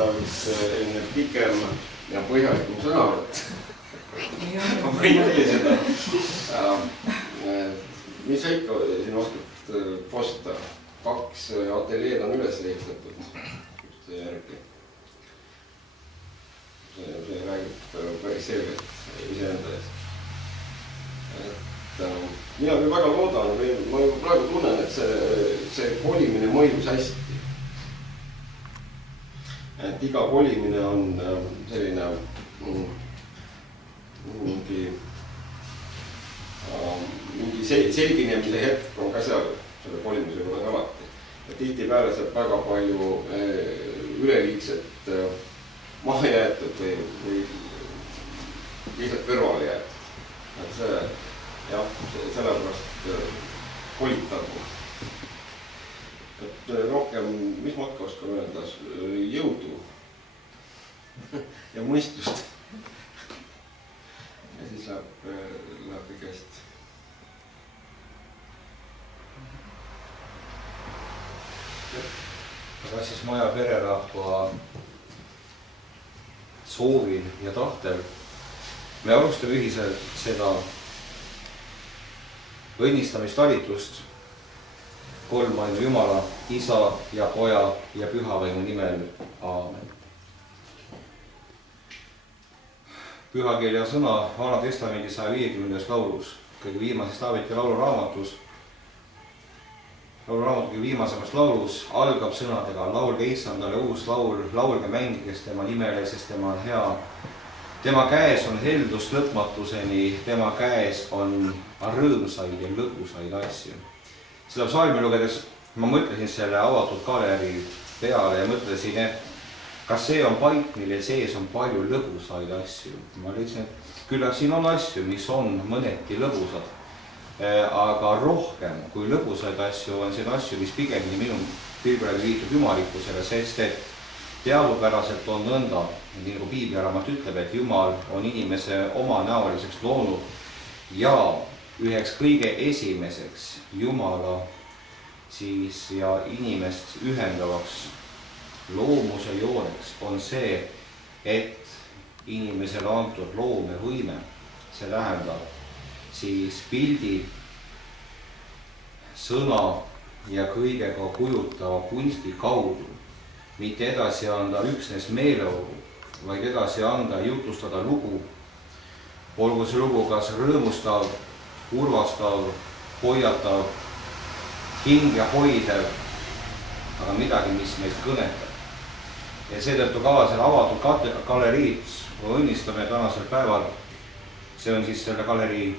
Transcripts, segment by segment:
võtta üks pikem ja põhjalikum sõnavõtt. Ma võin teile seda. Mis sa ikka siin oskad posta? 2 ateljeed on üles ehitatud ükste järgi. See räägib päris selgelt iseenda ees. Mina küll väga loodan, ma juba praegu tunnen, et see kolimine mõjus hästi. Et iga kolimine on selline mingi selginemise hetk on ka seal selle kolimise juurde alati. Ja tihti peale saab väga palju üleliigset maha jäetud või lihtsalt kõrvale jäetud. Et see, jah, sellepärast kolitagu. Et rohkem, mis ma ikka oskan öelda, jõudu ja mõistust. Ja siis läheb kõik hästi. Aga siis maja pererahva soovil ja tahtel me alustame ühiselt seda õnnistamistalituust kolmainu Jumala, Isa ja Poja ja Pühavaimu nimel. Aamen. Pühakirja sõna Vana Testamendi 150. laulus, kõige viimases Taaveti lauluraamatus. Lauluraamatu kõige viimasemast laulus algab sõnadega: laulge Issandale uus laul, laulge mängiges tema nimele, sest tema on hea. Tema käes on heldust lõpmatuseni, tema käes on rõõmsaid ja lõbusaid asju. Seda psalmi lugedes ma mõtlesin selle avatud galerii peale ja mõtlesin, et kas see on paik, mille sees on palju lõbusaid asju. Ma leidsin, et küllap siin on asju, mis on mõneti lõbusad, aga rohkem kui lõbusaid asju on siin asju, mis pigemini minu pilvele viitub jumalikkusele, sest et teadupäraselt on nõnda, nii nagu piibliraamat ütleb, et Jumal on inimese omanäoliseks loonud ja üheks kõige esimeseks Jumala siis ja inimest ühendavaks loomuse jooneks on see, et inimesele antud loomevõime, see tähendab siis pildi, sõna ja kõigega kujutava kunsti kaudu mitte edasi anda üksnes meeleolu, vaid edasi anda jutustada lugu, olgu see lugu kas rõõmustav, kurvastav, hoiatav, hinge hoidev, aga midagi, mis meid kõnetab. Ja seetõttu ka selle avatud galeriid õnnistame tänasel päeval. See on siis selle galerii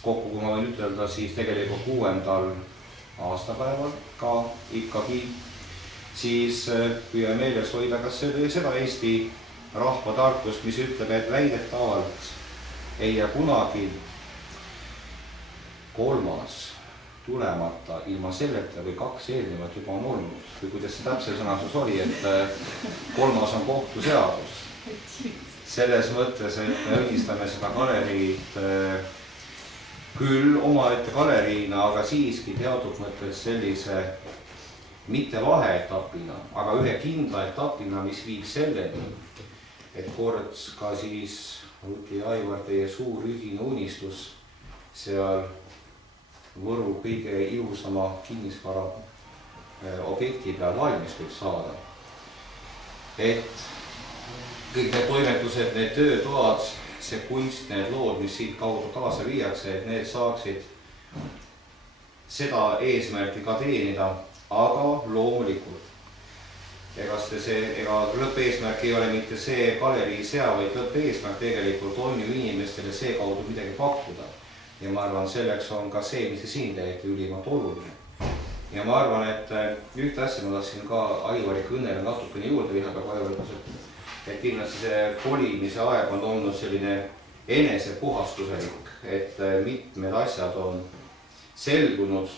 kokku, kui ma võin ütelda, siis tegelikult 6. aastapäeval ka ikkagi. Siis püüa meeles hoida kas seda Eesti rahva tarkust, mis ütleb, et väidetavalt ei jää kunagi kolmas tulemata ilma selleta või 2 eelnevat juba on olnud. Või kuidas see täpse sõnasus oli, et kolmas on kohtuseadus. Selles mõttes, et me õnnistame seda galeriid küll omaette galeriina, aga siiski teatud mõttes sellise mitte vaheetapina, aga ühe kindla etapina, mis viib selleni, et kord ka siis Ruti ja Aivar teie suur ühine unistus seal Võru kõige ilusama kinnisvara objekti peal valmis võib saada. Et kõik need toimetused, need töötoad, see kunst, need lood, mis siit kaudu kaasa viiakse, et need saaksid seda eesmärki ka teenida, aga loomulikult. Ega lõppeesmärk ei ole mitte see galerii sea, vaid lõppeesmärk tegelikult on ju inimestele see kaudu midagi pakkuda. Ja ma arvan, selleks on ka see, mis te siin teete, ülimalt oluline. Ja ma arvan, et ühte asja ma tahtsin ka Aivari kõnele natukene juurde vihada kohevalduselt, et kindlasti see kolimise aeg on olnud selline enesepuhastuselik, et mitmed asjad on selgunud,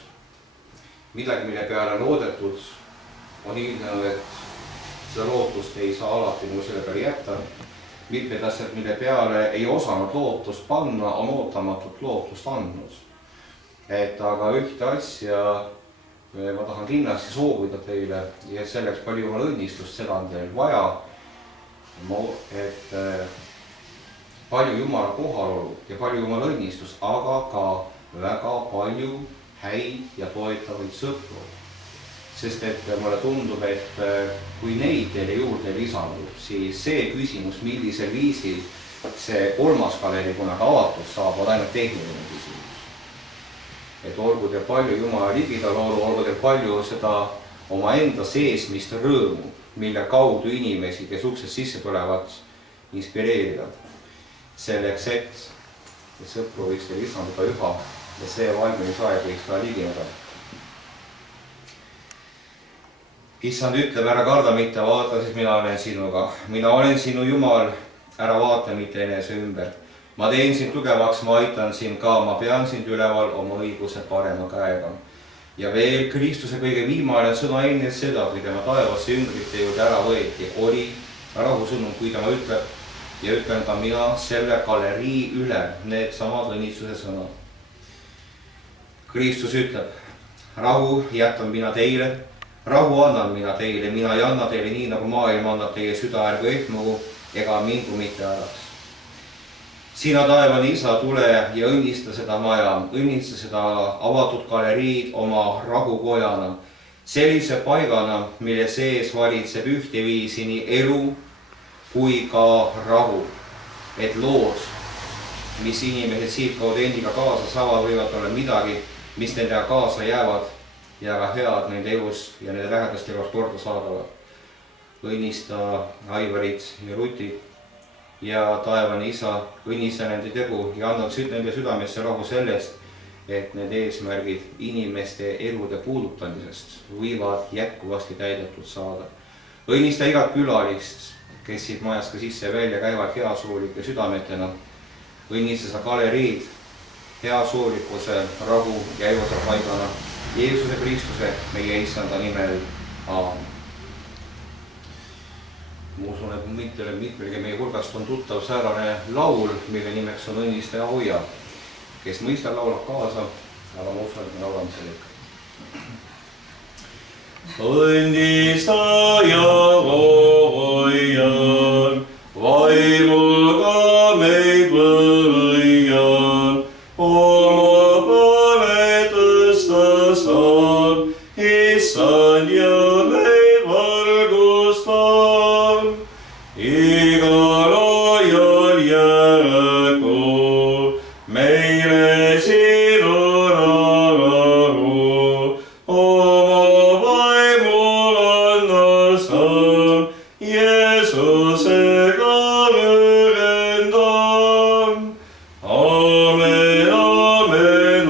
midagi, mille peale loodetud, on ilmnenud, et seda lootust ei saa alati nagu selle peale jätta. Mitmed asjad, mille peale ei osanud lootust panna, on ootamatut lootust andnud. Et aga ühte asja ma tahan kindlasti soovida teile ja selleks palju Jumala õnnistust, seda on teil vaja, et palju Jumala kohalolu ja palju Jumala õnnistust, aga ka väga palju häid ja toetavaid sõpru. Sest et mulle tundub, et kui neid teile juurde lisandub, siis see küsimus, millisel viisil see kolmas galeri kunagi avatud saab, on ainult tehniline küsimus. Et olgu teil palju Jumala ligidaloolu, olgu teil palju seda oma enda seesmist rõõmu, mille kaudu inimesi, kes uksest sisse tulevad, inspireerida. Selleks, et sõpru võiks teil lisanduda üha ja see valmimisaeg võiks ka ligineda. Issand ütleb, ära karda mitte, vaata, siis mina olen sinuga. Mina olen sinu Jumal, ära vaata mitte enese ümber. Ma teen sind tugevaks, ma aitan sind ka, ma pean sind üleval oma õiguse parema käega. Ja veel Kristuse kõige viimane sõna enne seda, kui tema taevasse ümbrite juurde ära võeti, oli rahusõnum, kui tema ütleb ja ütlen ka mina selle galerii üle need samad õnnistuse sõnad. Kristus ütleb, rahu jätan mina teile, rahu annan mina teile, mina ei anna teile nii, nagu maailm annab teie süda ärgu ehmugu ega mingu mitte äraks. Sina taevane isa, tule ja õnnista seda maja, õnnista seda avatud galeriid oma rahukojana, sellise paigana, mille sees valitseb ühteviisi nii elu kui ka rahu, et lood, mis inimesed siitkaudu endiga kaasa saavad, võivad olla midagi, mis nendega kaasa jäävad ja ka head nende elus ja nende lähedaste elus korda saadavad. Õnnista Aivarit ja Rutit ja taevane isa, õnnista nende tegu ja annab nende südamesse rahu sellest, et need eesmärgid inimeste elude puudutamisest võivad jätkuvasti täidetud saada. Õnnista igat külalist, kes siit majast ka sisse ja välja käivad heasoolike südametena. Õnnista seda galeriid heasoolikkuse, rahu ja elusa paigana. Jeesuse Kristuse, meie Issanda nimel. Aamen. Ma usun, et mitmelegi meie hulgast on tuttav säärane laul, mille nimeks on Õnnistaja hoia. Kes mõistab, laulab kaasa, aga ma usun, et me laulame selle ikka. Õnnistaja hoia, vaimuga meid võia, oma pane tõsta saan, Issand ja meid valgustan. Igal ajal jäägu meile sinu rahu, oma vaimul anna saan, Jeesusega lõõgendan. Amen, amen,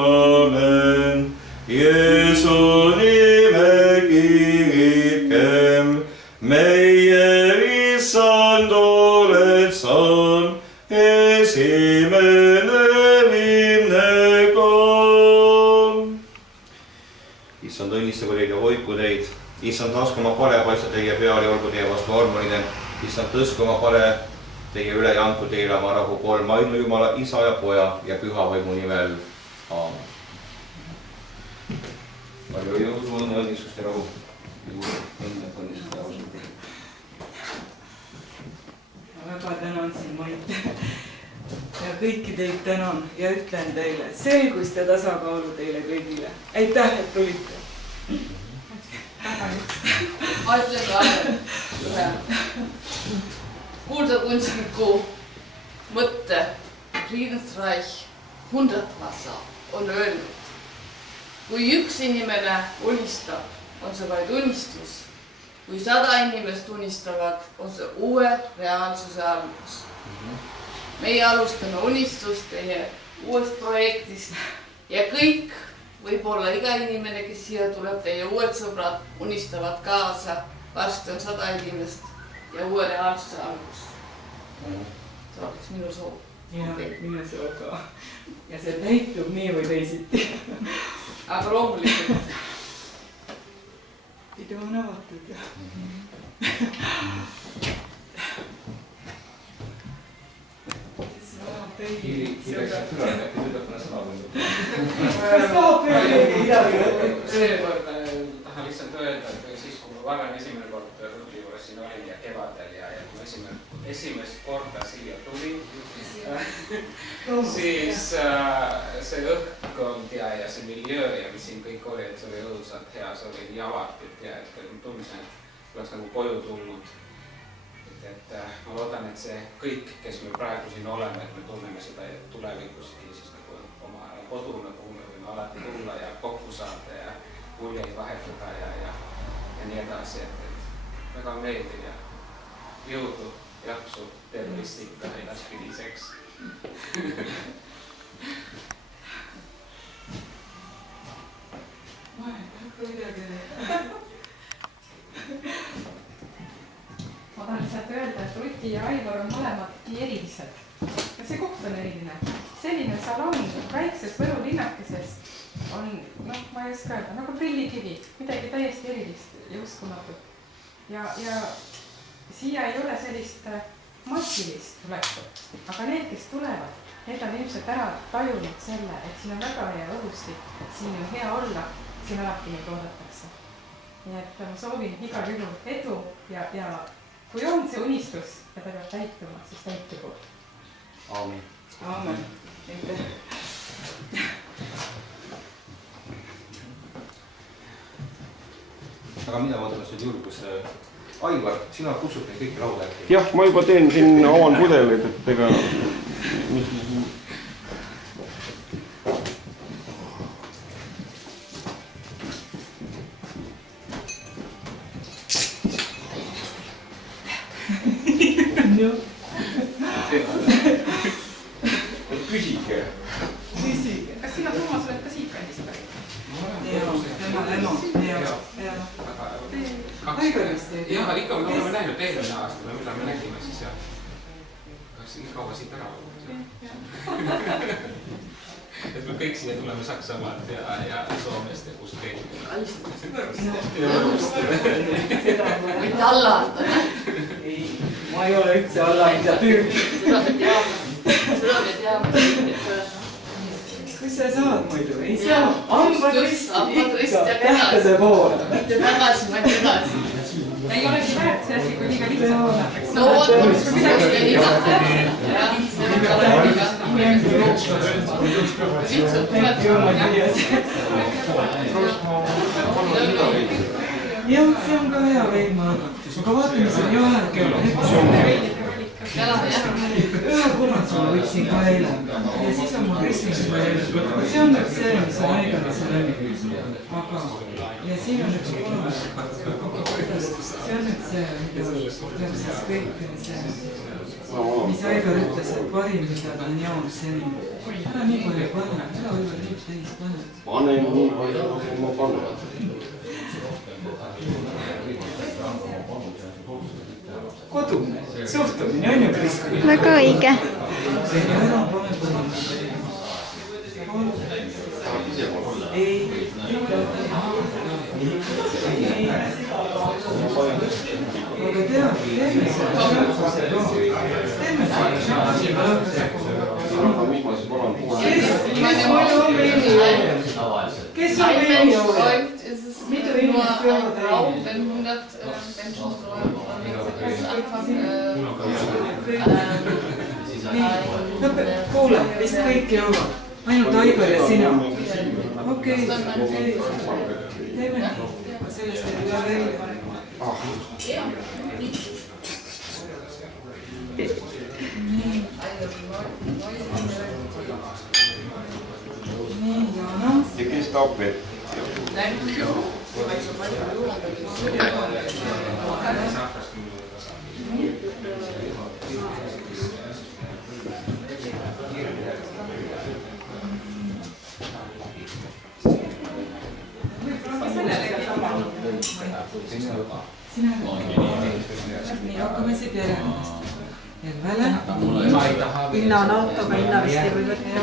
amen, Jeesu nime kiitkem, meie Issand oled saan, esimene viimne ka. Issand õnnistagu teid ja hoidku teid. Issand lasku oma pale paista teie peale ja olgu teie vastu armoline. Issand tõsku oma pale teie üle ja andku teile oma rahu kolm ainu Jumala, Isa ja Poja ja Püha Vaimu nimel. Aamen. Palju jõudu, õnne, õnnistust ja rahu. Õnne, õnnistust ja rahu. Väga tänan sind, Mait. Ja kõiki teid tänan ja ütlen teile selgust ja tasakaalu teile kõigile. Aitäh, et tulite. Ma ütlen ka ühe kuulda kunstniku mõtte. Friedensreich Hundertwasser on öelnud, kui üks inimene unistab, on see vaid unistus. Kui 100 inimest unistavad, on see uue reaalsuse algus. Meie alustame unistust teie uuest projektist ja kõik, võib-olla iga inimene, kes siia tuleb, teie uued sõbrad unistavad kaasa. Varsti on 100 inimest ja uue reaalsuse algus. See oleks minu soov. Ja minu soov ka. Ja see täitub nii või teisiti. Aga loomulikult. Pidu on avatud ja... Kirjaks üle, äkki ütleb mõne sõna või? Kas tahab veel midagi? teine kord tahan lihtsalt öelda, et siis kui ma varem esimene kord Rudli juures siin olin ja kevadel ja kui esimest korda siia tulin, siis see õhkkond ja see miljöö ja mis siin kõik oli, et see oli õudselt hea, see oli nii avatud ja et ma tundsin, et oleks nagu koju tulnud. Et ma loodan, et see kõik, kes me praegu siin oleme, et me tunneme seda tulevikuski siis nagu oma koduna, kuhu me võime alati tulla ja kokku saada ja muljeid vahetada ja nii edasi, et väga meeldiv ja jõudu, jaksu, tervist ikka edaspidiseks. Ma ei hakka midagi. Ma tahan lihtsalt öelda, et Ruti ja Aivar on mõlemad nii erilised. Ja see koht on eriline. Selline salon väikses Võru linnakeses on, ma ei oska öelda, nagu prillikivi, midagi täiesti erilist ja uskumatut. Ja siia ei ole sellist massilist tulekut, aga need, kes tulevad, need on ilmselt ära tajunud selle, et siin on väga hea õhustik, siin on hea olla, siin alati meid oodatakse. Nii et ma soovin igal juhul edu ja kui on see unistus ja ta peab täituma, siis täitugu. Aamen. Aamen. Aga mida võtame nüüd julguse? Aivar, sina kutsud neid kõiki lauda äkki? Jah, ma juba teen siin, avan pudeleid, et ega... Küsige. Kas sina, Toomas, oled ka siit kandist või? Jah, ikka me oleme näinud eelmine aasta, mida me nägime siis ja kas nii kaua siit ära olnud. Et me kõik siia tuleme Saksamaalt ja Soomest ja kust kõik. Mitte Alland. Ei, ma ei ole üldse Alland ja tüüp. Seda me teame. Kus sa saad muidu? Ei saa. Ambatrist ikka tähtede poole. Mitte tagasi, vaid edasi. Ei olegi väärt see asi, kui liiga lihtsalt tunnatakse. No vot, see on igat. Jah, see on igat. Lihtsalt tuleb. Jah, see on ka hea veidma. Aga vaata, mis on Johan kell. Ühe kunatsule võtsin ka eile. Ja siis on mul kristmispäev. See on nüüd see, mis on aigalisel oli. Aga, ja siin on üks kunas. See on nüüd see, mis kõik see, mis Aivar ütles, et parim, mida ta on joonud seni. Ära nii palju panna, ära võib-olla nii täis panna. Panen nii palju, kui ma panen. Kodune suhtumine on ju Kristi. Väga õige. Ei. Aga tead, teeme kes on veini juurde? Mitu inimest peavad reini? Wenn 100 Menschen so kuule, vist kõik jõuavad. Ainult Aivar ja sina. Okei. Teeme sellest ei tule välja. Nii, Jana. Ja kes tahab vett? Nii, hakkame siit järjemast. Järvele. Inna on autoga, Inna vist ei või võtta.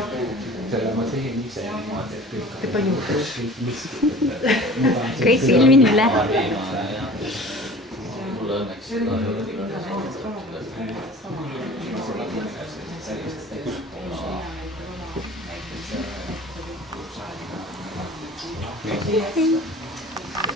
Kõik filmin üle. Nii. siia.